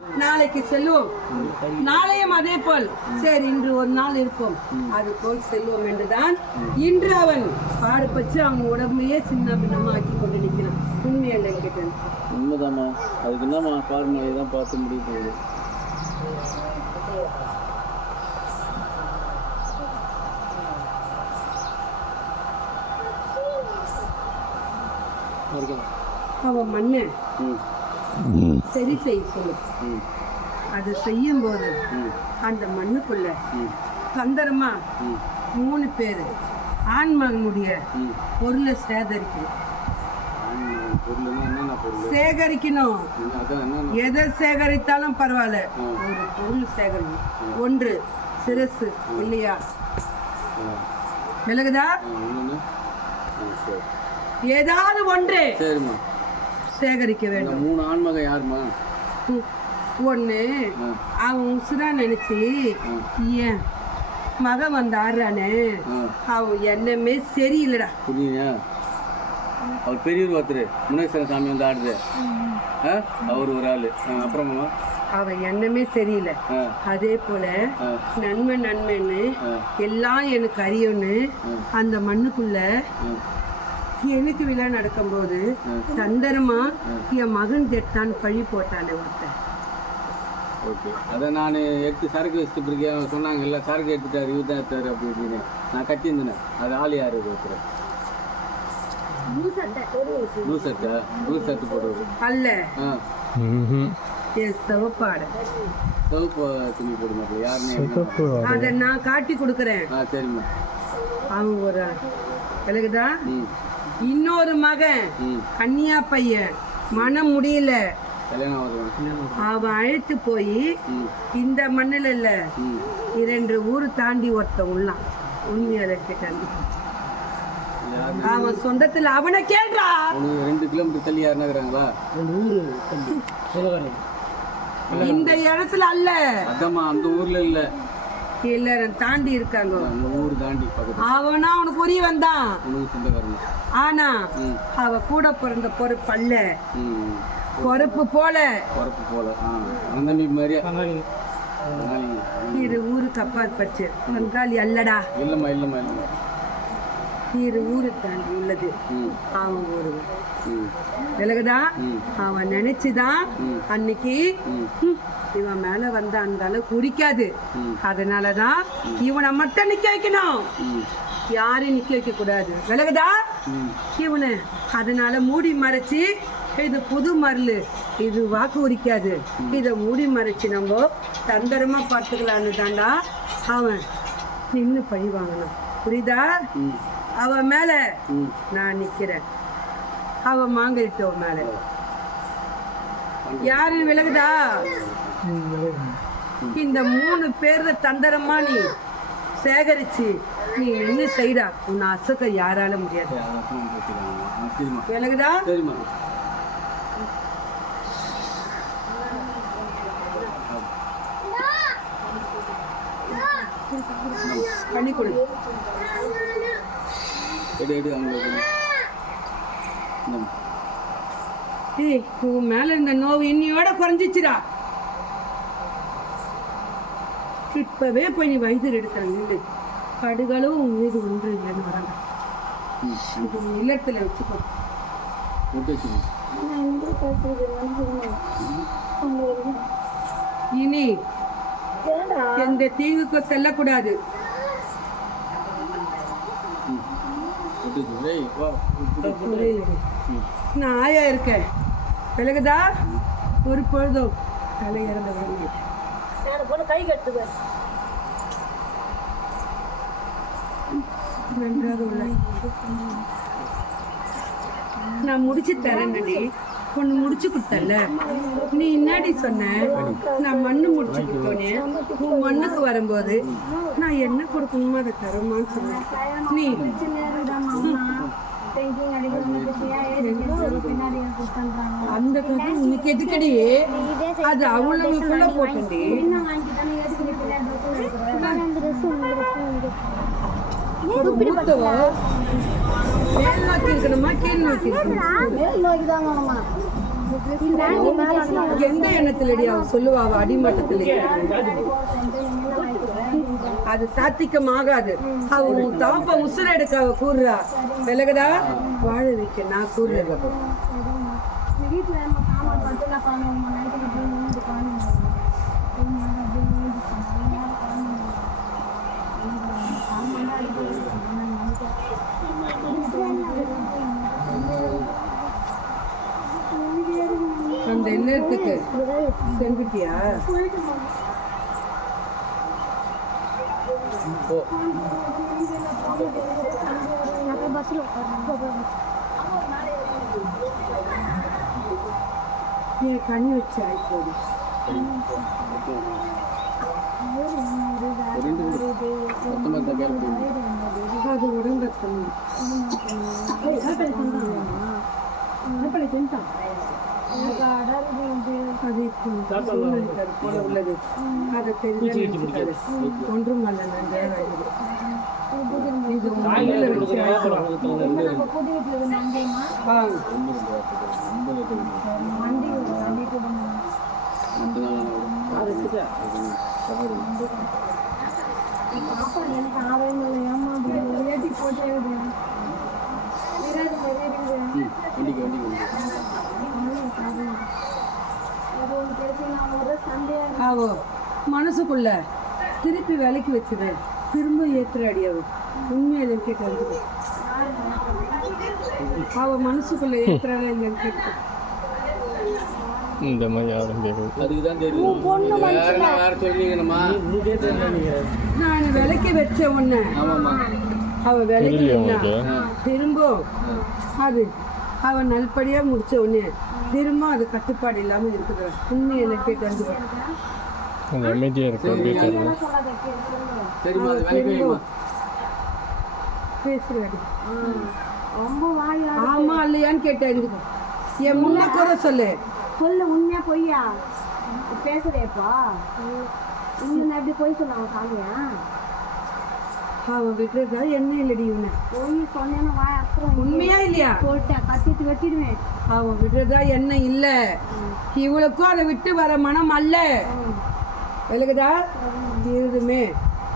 நாளைக்கு செல்வோம், நாளையும் அதே போல் சரி இன்று ஒரு நாள் இருப்போம், அது போல் செல்வோம் என்றுதான் இன்று அவன் பாடுபச்சு அவன் உடம்பையே சின்ன பின்னமா ஆக்கி கொண்டு நிற்கிறான். உண்மையல்ல கேட்டேன். உண்மைதாம்மா. அதுக்கு என்னம்மா பாருமலை தான் பார்த்து முடிய போகுது. அவன் மண்ணை சரி செய்ய சொல்லு. அது செய்யும் போது அந்த மண்ணுக்குள்ள தந்திரமா 3 பேர் ஆண்மகனுடைய பொருளை சேகரிக்கணும். எதை சேகரித்தாலும் பரவாயில்ல, ஒரு பொருள் சேகரிக்கணும். ஒன்று சிரசு இல்லையா, விலகுதா? ஏதாவது ஒன்று சேகரிக்க வேண்டும். 3 ஆண்மக யாருமா? ஒன்று அவன் உசுரா நினைச்சு ஏன் மகன் வந்து ஆடுறானே, அவன் என்னமே சரியில்லடா. புரியுங்க. அவர் பெரியவர் ஒருத்தர் முனேஸ்வரன் சாமி வந்து ஆடுது, அவர் ஒரு ஆளு. அப்புறமா அவன் எண்ணமே சரியில்லை. அதே போல நன்மைன்னு எல்லாம் எனக்கு அறியும்னு அந்த மண்ணுக்குள்ள எனக்கு விழா நடக்கும்போது தந்திரமா என் மகன் தெட்டான் பழி போட்டானே ஒருத்தன். ஓகே, அதை நான் எடுத்து சரக்கு வச்சுட்டு பிறகு சொன்னாங்க இல்லை சரக்கு எடுத்துட்டாரு, இவர் தான் எடுத்தாரு அப்படி இப்படின்னு நான் கட்டியிருந்தேன். அது ஆள் யார் ஒருத்தர் ப்ளூ ஷர்ட்டு போடுவது அல்ல, சிவப்பாடை சிவப்பு துணி போடுங்க. யாருன்னு அதை நான் காட்டி கொடுக்குறேன். சரிம்மா. அவங்க ஒரு விலகுதா. இன்னொரு மகன் கன்னியா பையன் மனம் முடியல, அவன் அழைத்து போய் இந்த மண்ணில் இல்ல 2 ஊர் தாண்டி ஒருத்தன் உள்ளான். உண்மையால அவன் சொந்தத்துல அவனை கேள்றா. 2 கிலோமீட்டர் தள்ளி யாருன்னா இருக்கிறாங்களா? இந்த இடத்துல அல்ல, அதாம்மா அந்த ஊர்ல இல்ல எல்லாரும் தாண்டி இருக்காங்க. ஊர் தாண்டி அவனா அவனுக்கு புரிய வந்தான். சொந்தக்காரன். ஆனா அவ கூட பிறந்த பொறுப்பு அல்ல, பொறுப்பு போல அந்த மாதிரியா இரு ஊருக்கு அப்பால் பச்சு பங்காளி அல்லடா. இல்லம்மா இரு ஊரு தாண்டி உள்ளது அவன் ஊரு. விலகுதா. அவன் நினைச்சுதான் அன்னைக்கு இவன் மேல வந்த அந்த அளவு குடிக்காது. அதனாலதான் இவனை மட்டும் நிக்க வைக்கணும், யாரையும் நிக்க வைக்க கூடாது. விலகுதா இவனு. அதனால மூடி மறைச்சு, இது புது மருள், இது வாக்கு உரிக்காது, இதை மூடி மறைச்சு நம்ம தந்திரமா பார்த்துக்கலான்னு தாண்டா அவன் நின்று பழி வாங்கணும். புரியுதா? அவன் மேல நான் நிக்கிறேன், அவன் மாங்கிட்டவன் மேல யாரு? விலகுதா. இந்த 3 பேர் தந்திரமா நீ சேகரிச்சு நீ நின்று செய்டா, உன்னை அசக்க யாரால முடியாது. விலகுதா. பண்ணி கொடு. உன் மேல இருந்த நோவு இன்னியோட குறைஞ்சிச்சுடா. இப்பவே போய் நீ வைத்தியர் எடுத்துறாங்க. கடுகளும் உன் மீது ஒன்று இல்லைன்னு வராங்க. இல்லத்துல வச்சுக்கோ. இனி எந்த தீங்குக்கும் செல்லக்கூடாது. நான் ஆயா இருக்கேன். விலகுதா. ஒரு பொழுதும் தலை இறந்த கை கட்டுவேன். நன்றாக உள்ள நான் முடிச்சு தரேன். ஒன்று முடிச்சு கொடுத்தல, நீ என்னடி சொன்ன? நான் மண்ணு முடிச்சு கொடுத்தோன்னே உன் மண்ணுக்கு வரும்போது நான் என்ன கொடுக்கணுமோ அதை தருமான்னு சொன்னேன். நீ அந்த கதை உனக்கு எதுக்கடி? அது அவ்வளவுக்குள்ள போட்டே. மேல் நோக்கி இருக்கணுமா கீழ் நோக்கி இருக்கணுமா? எந்த எண்ணத்துலடி அவ சொல்லுவா அவ அடிமட்டத்துல அது சாத்திகமாகாது. அவ உன் தவப்ப உசுர எடுக்க அவ கூறுறா. விலகுதா வாழ வைக்க நான் கூறுறேன். அந்த எண்ணத்துக்கு செஞ்சுட்டியா? ஏன் கண்ணி வச்சு ஆயிப்போது அது உடம்பு போல உள்ளது. அதை தெரிஞ்சு ஒன்றும் அல்ல நன்றாக இது ஆவோ மனசுக்குள்ள திருப்பி விலைக்கு வச்சுது திரும்ப ஏத்துற அடியாவு உண்மையில கேட்டு அவ மனசுக்குள்ள ஏத்துறாங்க இல்லைன்னு கேட்டு இந்த மாதிரி யாரும் அதுக்குதான் தெரியும். நான் விலைக்கு வச்ச உன்ன அவ விலைக்கு திரும்ப அது அவன் நல்படியா முடிச்ச உடனே திரும்ப அது கட்டுப்பாடு இல்லாம இருக்குது. உண்மை எனக்கு கேட்டு அமைதியாக இருக்கும் பேசுறாடி ஆமா இல்லையான்னு கேட்டேன். என் முன்ன கூட சொல்லு உண்மையா பொய்யா பேசுறேப்பா இன்னும் எப்படி போய் சொன்னாங்க சாமியா அவன் விட்டுறதா என்ன இல்லடி இவனை போய் சொன்னேன்னு வாய் அப்புறம் உண்மையா இல்லையா போட்டேன் கத்திட்டு வெட்டிடுவேன். அவன் விடுறதா என்ன இல்ல இவளுக்கும் அதை விட்டு வர மனம் அல்ல. விலகுதா இருதுமே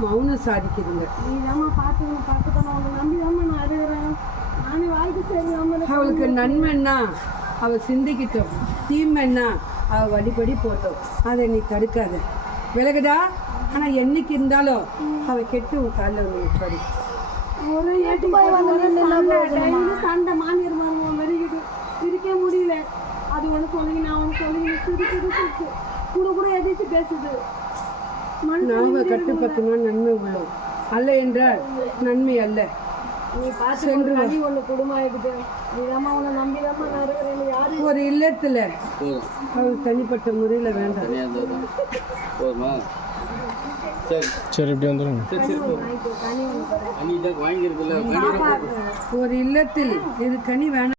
மௌனம் சாதிக்குதுங்க. நீதாம்மா பார்த்துக்கணும் அவனை நம்பிதாம்மா நான் அழுகிறேன். நானே வாய்க்கு சரியாம அவளுக்கு நன்மைன்னா அவள் சிந்திக்கிட்டோம், தீமைன்னா அவள் வழிபடி போட்டோம். அதை நீ தடுக்காத. விலகுதா ஆனால் என்னைக்கு இருந்தாலும் அவள் கெட்டு உன் காலில் வந்து நிற்பாடி. ஒரு எட்டு போய் வந்து சண்டை மாமியார் மாறுவோம் மெருகிட்டு இருக்க முடியல. அது ஒன்று சொல்லுங்க நான் ஒன்று சொல்லுங்க சிரிச்சு கூட எதிர்த்து பேசுது. நாம கட்டுப்பட்டுனா நன்மை உள்ளோம் அல்ல என்றால் நன்மை அல்ல. நீ பார்த்து ஒன்று குடும்பம் இருக்குது. நீதாம்மா உன்னை நம்பிதாம்மா நான் இருக்கிறேன். யாரு ஒரு இல்லத்துல அவள் தனிப்பட்ட முறையில் வேண்டாம். சரி இப்படி வந்துடுங்க. ஒரு இல்லத்தில் இது கனி வேணாம்.